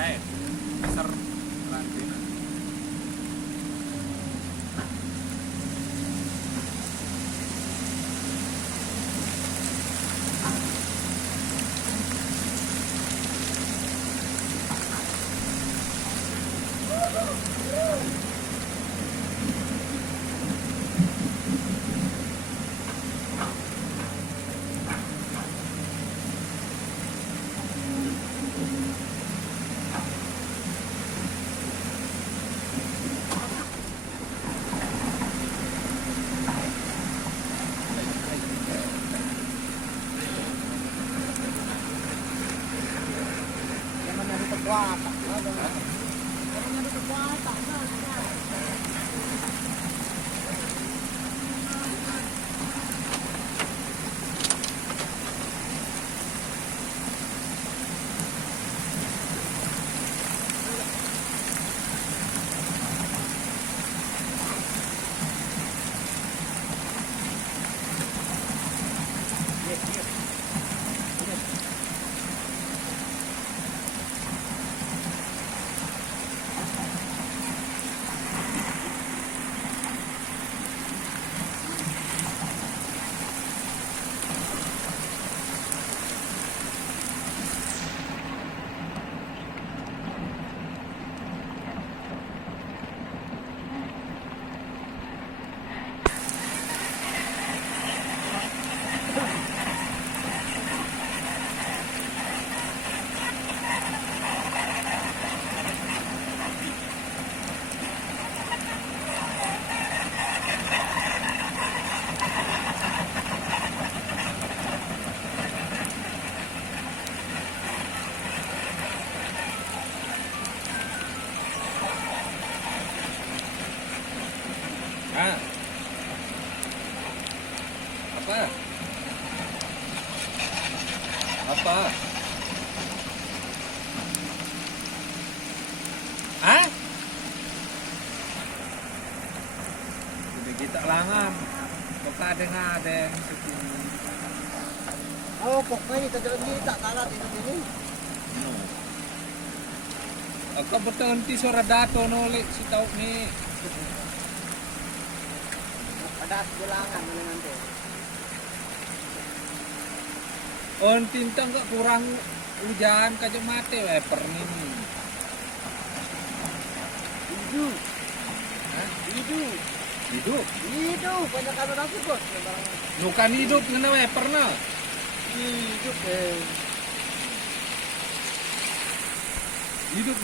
kayak besar rantai. Watak na daw. Ano nga dito watak na. Ah. Apa? Apa? Ah? Udah kita langan. Bekadeng-adeng segini. Oh, pokoknya kita jalan ini tak kalah di sini. No. Ako berhenti suara dato nolek si tau ni. Ada bilangan ini nanti. On tinta enggak kurang hujan kajak mati wiper nih. Hidup. Hah? Hidup. Hidup. Hidup. Banyak kado nasi bos. Nukan hidup ngena wiper na. Hidup Hidup